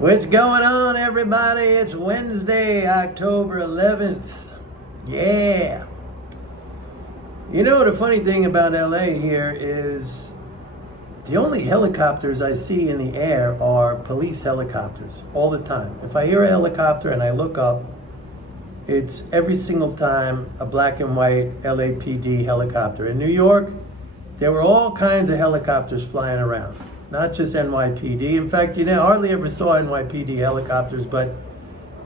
What's going on, everybody? It's Wednesday, October 11th. Yeah. You know, the funny thing about LA here is the only helicopters I see in the air are police helicopters all the time. If I hear a helicopter and I look up, it's every single time a black and white LAPD helicopter. In New York, there were all kinds of helicopters flying around. Not just NYPD. In fact, you know, hardly ever saw NYPD helicopters, but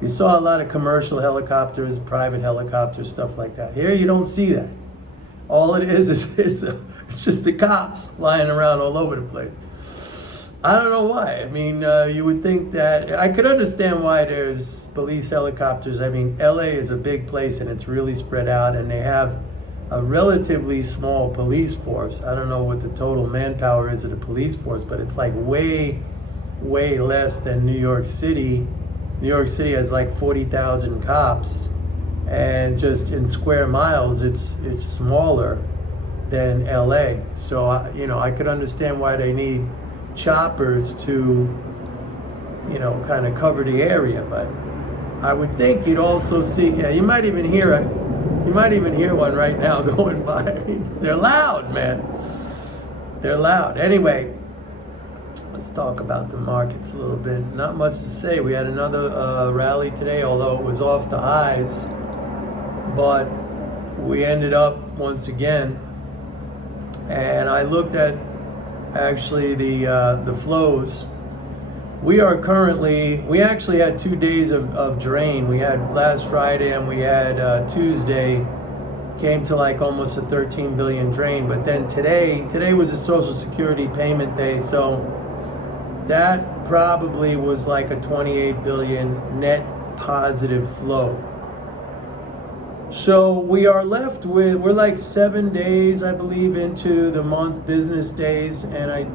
you saw a lot of commercial helicopters, private helicopters, stuff like that. Here, you don't see that. All it is it's just the cops flying around all over the place. I don't know why. I mean, you would think that I could understand why there's police helicopters. I mean, LA is a big place and it's really spread out, and they have a relatively small police force. I don't know what the total manpower is of the police force, but it's like way less than New York City. New York City has like 40,000 cops, and just in square miles, it's smaller than LA. So, I could understand why they need choppers to, kind of cover the area. But I would think you'd also see, you might even hear one right now going by. I mean, they're loud, man. They're loud. Anyway, let's talk about the markets a little bit. Not much to say. We had another rally today, although it was off the highs. But we ended up once again, and I looked at actually the flows. We actually had 2 days of drain. We had last Friday and we had Tuesday, came to like almost a 13 billion drain. But then today was a Social Security payment day, so that probably was like a 28 billion net positive flow. So we are left with, we're like 7 days, I believe, into the month, business days, and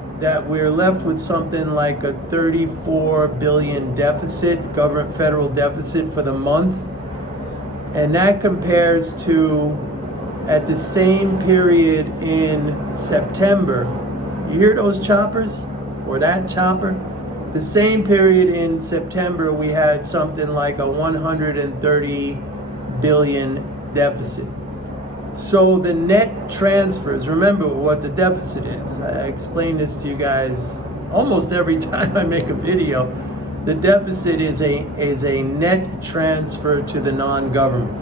we're left with something like a 34 billion deficit, government federal deficit for the month. And that compares to, at the same period in September, you hear those choppers, or that chopper? The same period in September, we had something like a 130 billion deficit. So the net transfers, remember what the deficit is. I explain this to you guys almost every time I make a video. The deficit is a net transfer to the non-government.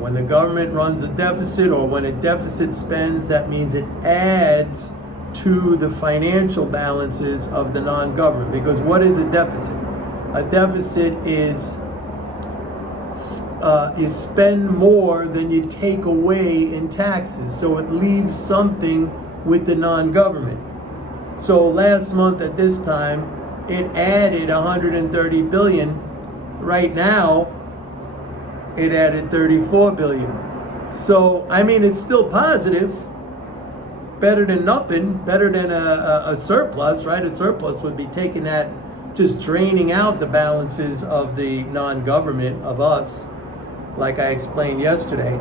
When the government runs a deficit, or when a deficit spends, that means it adds to the financial balances of the non-government. Because what is a deficit? A deficit is spend more than you take away in taxes. So it leaves something with the non-government. So last month at this time, it added 130 billion. Right now, it added 34 billion. So, I mean, it's still positive. Better than nothing. Better than a surplus, right? A surplus would be taking that, just draining out the balances of the non-government, of us, like I explained yesterday.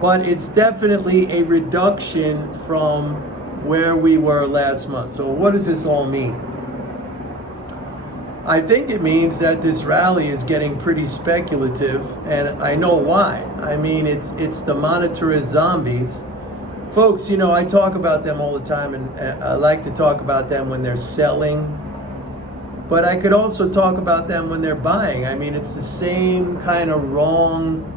But it's definitely a reduction from where we were last month. So what does this all mean? I think it means that this rally is getting pretty speculative, and I know why. I mean, it's the monetarist zombies. Folks, I talk about them all the time, and I like to talk about them when they're selling. But I could also talk about them when they're buying. I mean, it's the same kind of wrong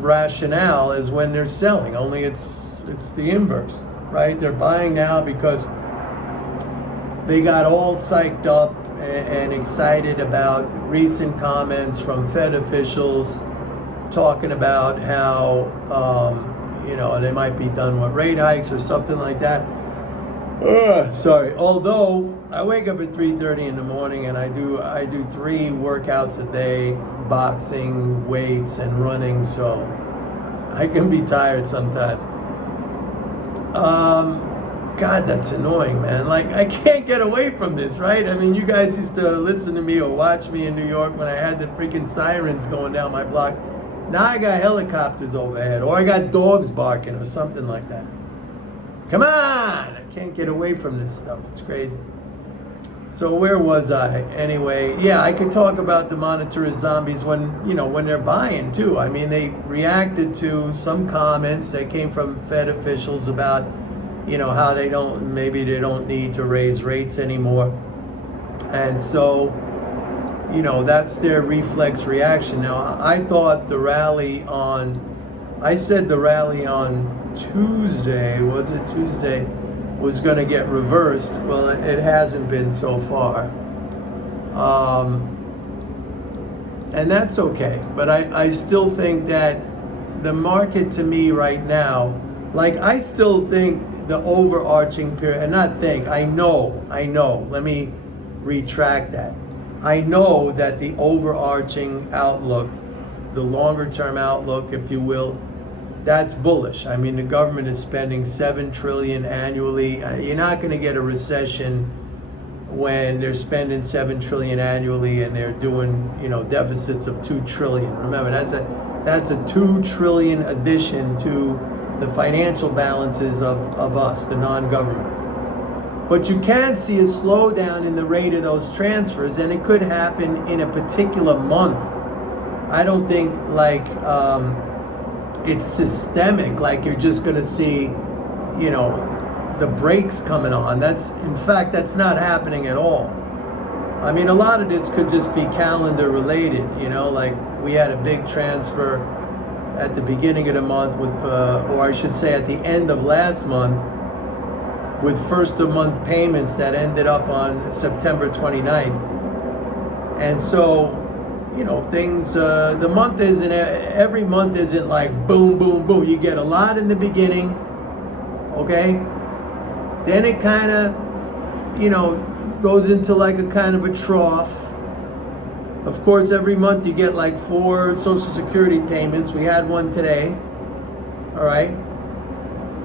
rationale as when they're selling, only it's the inverse, right? They're buying now because they got all psyched up and excited about recent comments from Fed officials talking about how, they might be done with rate hikes or something like that. Sorry. Although I wake up at 3:30 in the morning and I do 3 workouts a day, boxing, weights, and running. So I can be tired sometimes. God, that's annoying, man. Like, I can't get away from this, right? I mean, you guys used to listen to me or watch me in New York when I had the freaking sirens going down my block. Now I got helicopters overhead, or I got dogs barking or something like that. Come on! I can't get away from this stuff. It's crazy. So where was I? Anyway, yeah, I could talk about the monetarist zombies when they're buying too. I mean, they reacted to some comments that came from Fed officials about, how maybe they don't need to raise rates anymore. And so, that's their reflex reaction. Now, I thought I said the rally on Tuesday, was it Tuesday, was going to get reversed. Well, it hasn't been so far. And that's okay. But I still think that the market to me right now, I still think the overarching period, and I know, let me retract that. I know that the overarching outlook, the longer term outlook, if you will, that's bullish. I mean, the government is spending $7 trillion annually. You're not going to get a recession when they're spending $7 trillion annually and they're doing, deficits of $2 trillion. Remember, that's a $2 trillion addition to the financial balances of us, the non-government. But you can see a slowdown in the rate of those transfers, and it could happen in a particular month. I don't think it's systemic, like you're just going to see, the brakes coming on. That's not happening at all. I mean, a lot of this could just be calendar related, like we had a big transfer at the beginning of the month or I should say at the end of last month with first of month payments that ended up on September 29th. And so, things, every month isn't like boom, boom, boom. You get a lot in the beginning, okay? Then it kind of, goes into like a kind of a trough. Of course, every month you get like 4 Social Security payments. We had one today, all right?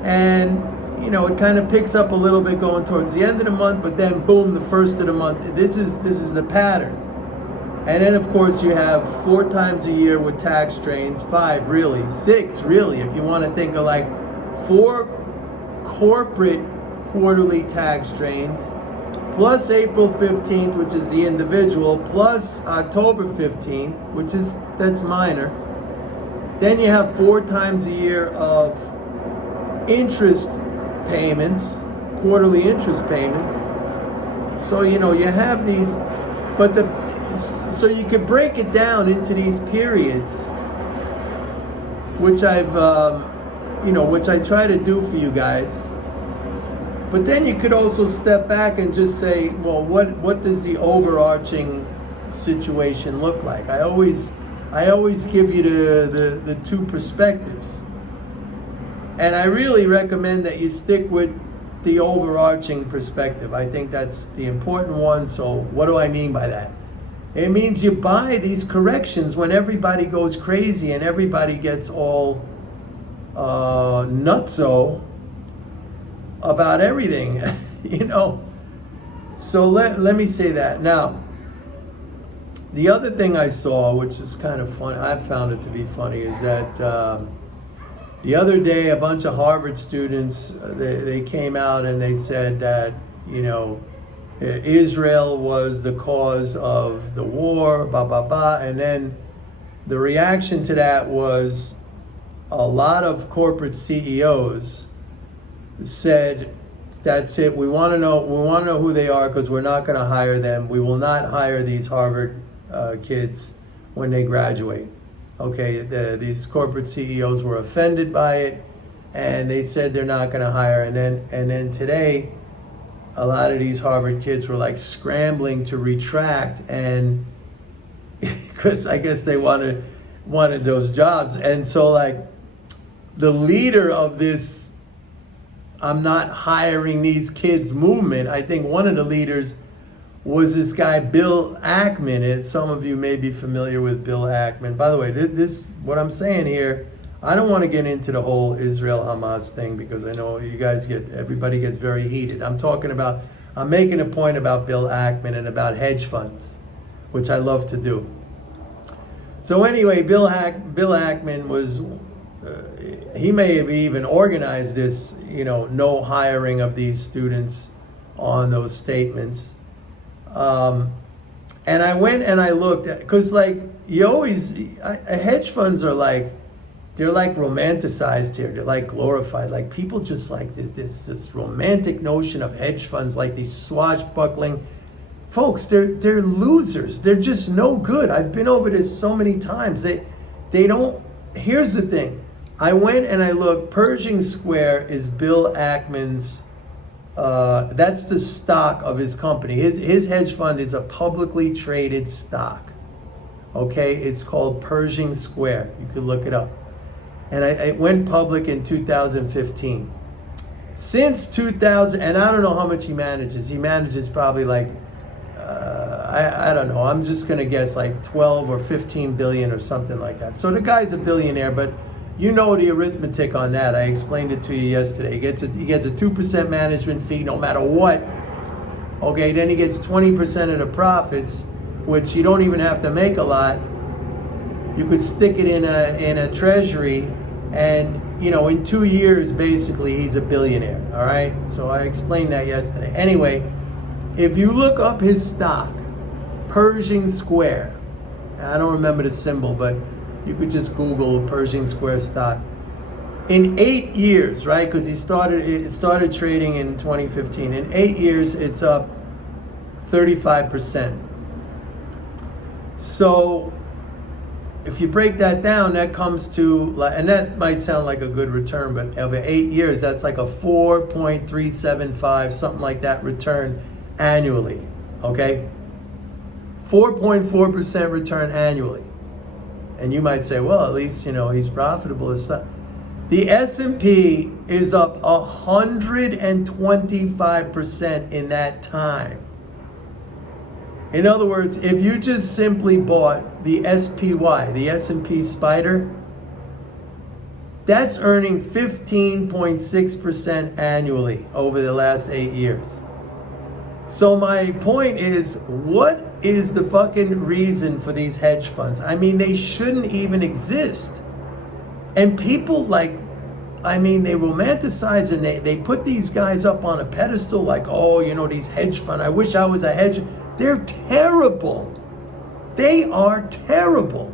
And, it kind of picks up a little bit going towards the end of the month, but then boom, the first of the month. This is the pattern. And then, of course, you have 4 times a year with tax drains, 5 really, 6 really, if you want to think of 4 corporate quarterly tax drains, plus April 15th, which is the individual, plus October 15th, that's minor. Then you have 4 times a year of interest payments, quarterly interest payments. So, you have these, but so you could break it down into these periods, which I try to do for you guys. But then you could also step back and just say, well, what does the overarching situation look like? I always give you the 2 perspectives. And I really recommend that you stick with the overarching perspective. I think that's the important one. So what do I mean by that? It means you buy these corrections when everybody goes crazy and everybody gets all nutso about everything, So let me say that. Now, the other thing I saw, which is kind of funny, I found it to be funny, is that the other day a bunch of Harvard students, they came out and they said that, Israel was the cause of the war, blah, blah, blah. And then the reaction to that was a lot of corporate CEOs said, that's it, we want to know who they are because we're not going to hire them. We will not hire these Harvard kids when they graduate. Okay, these corporate CEOs were offended by it and they said they're not going to hire. And then today, a lot of these Harvard kids were scrambling to retract, and because I guess they wanted those jobs. And so the leader of this I'm not hiring these kids movement, I think one of the leaders was this guy Bill Ackman. And some of you may be familiar with Bill Ackman. By the way, this what I'm saying here, I don't want to get into the whole Israel-Hamas thing because I know everybody gets very heated. I'm making a point about Bill Ackman and about hedge funds, which I love to do. So anyway, Bill Ackman was, he may have even organized this, no hiring of these students on those statements. And I went and I looked at, because like hedge funds are like, they're like romanticized here. They're like glorified. Like people just like this romantic notion of hedge funds, like these swashbuckling folks. They're losers. They're just no good. I've been over this so many times. They don't. Here's the thing. I went and I looked. Pershing Square is Bill Ackman's. That's the stock of his company. His hedge fund is a publicly traded stock. Okay, it's called Pershing Square. You could look it up. And it went public in 2015. Since 2000, and I don't know how much he manages. He manages probably like, I don't know. I'm just going to guess like 12 or 15 billion or something like that. So the guy's a billionaire, but you know the arithmetic on that. I explained it to you yesterday. He gets a 2% management fee no matter what. Okay, then he gets 20% of the profits, which you don't even have to make a lot. You could stick it in a treasury, and in 2 years, basically, he's a billionaire. All right. So I explained that yesterday. Anyway, if you look up his stock, Pershing Square, I don't remember the symbol, but you could just Google Pershing Square stock. In 8 years, right? Because it started trading in 2015. In 8 years, it's up 35%. So if you break that down, that comes to, and that might sound like a good return, but over 8 years, that's like a 4.375, something like that return annually, okay? 4.4% return annually. And you might say, well, at least, he's profitable or something. The S&P is up 125% in that time. In other words, if you just simply bought the SPY, the S&P Spider, that's earning 15.6% annually over the last 8 years. So my point is, what is the fucking reason for these hedge funds? I mean, they shouldn't even exist. And people they romanticize and they put these guys up on a pedestal like, oh, these hedge funds. I wish I was a hedge. They're terrible. They are terrible.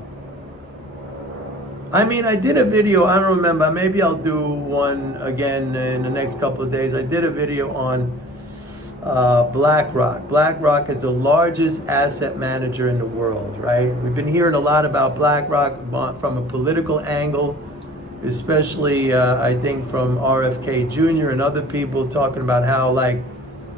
I mean, I did a video, I don't remember, maybe I'll do one again in the next couple of days. I did a video on BlackRock. BlackRock is the largest asset manager in the world, right? We've been hearing a lot about BlackRock from a political angle, especially I think from RFK Jr. and other people talking about how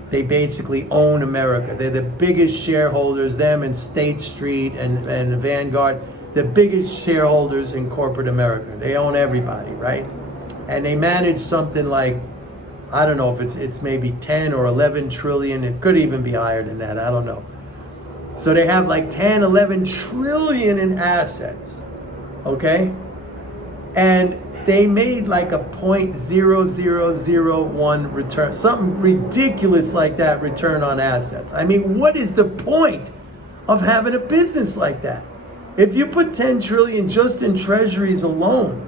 they basically own America. They're the biggest shareholders, them and State Street and Vanguard, the biggest shareholders in corporate America. They own everybody, right? And they manage something like, I don't know if it's maybe 10 or 11 trillion. It could even be higher than that. I don't know. So they have like 10, 11 trillion in assets, okay? And they made like a 0.0001 return, something ridiculous like that return on assets. I mean, what is the point of having a business like that? If you put 10 trillion just in treasuries alone,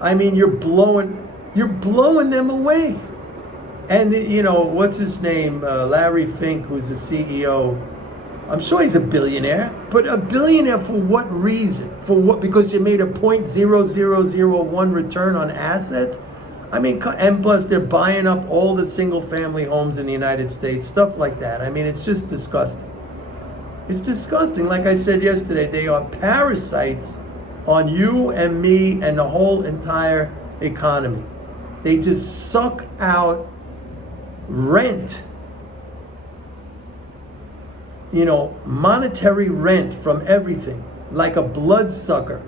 I mean, you're blowing them away. And what's his name? Larry Fink, who's the CEO. I'm sure he's a billionaire, but a billionaire for what reason? For what? Because you made a 0.0001 return on assets? I mean, and plus they're buying up all the single family homes in the United States, stuff like that. I mean, it's just disgusting. It's disgusting. Like I said yesterday, they are parasites on you and me and the whole entire economy. They just suck out rent, monetary rent from everything, like a bloodsucker.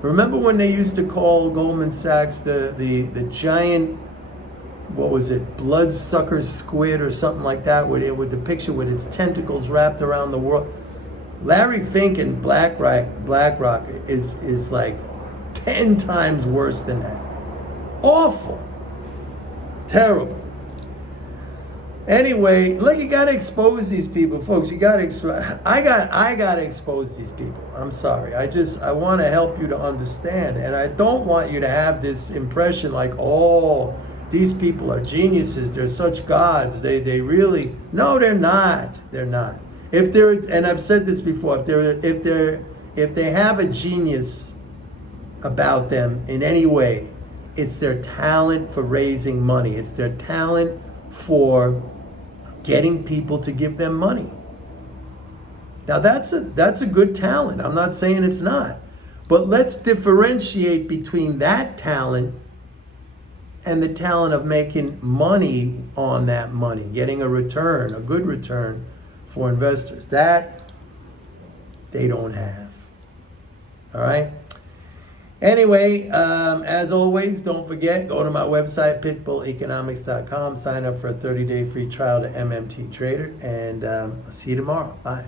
Remember when they used to call Goldman Sachs the giant, what was it, bloodsucker squid or something like that, with the picture with its tentacles wrapped around the world? Larry Fink and BlackRock is like 10 times worse than that. Awful. Terrible. Anyway, you gotta expose these people, folks. I gotta expose these people. I'm sorry. I want to help you to understand, and I don't want you to have this impression like, oh, these people are geniuses. They're such gods. They really, no, they're not. They're not. If they're, and I've said this before, if they have a genius about them in any way, it's their talent for raising money. It's their talent for getting people to give them money. Now that's a good talent. I'm not saying it's not. But let's differentiate between that talent and the talent of making money on that money, getting a return, a good return for investors. That they don't have. All right? Anyway, as always, don't forget, go to my website, pitbulleconomics.com, sign up for a 30-day free trial to MMT Trader, and I'll see you tomorrow. Bye.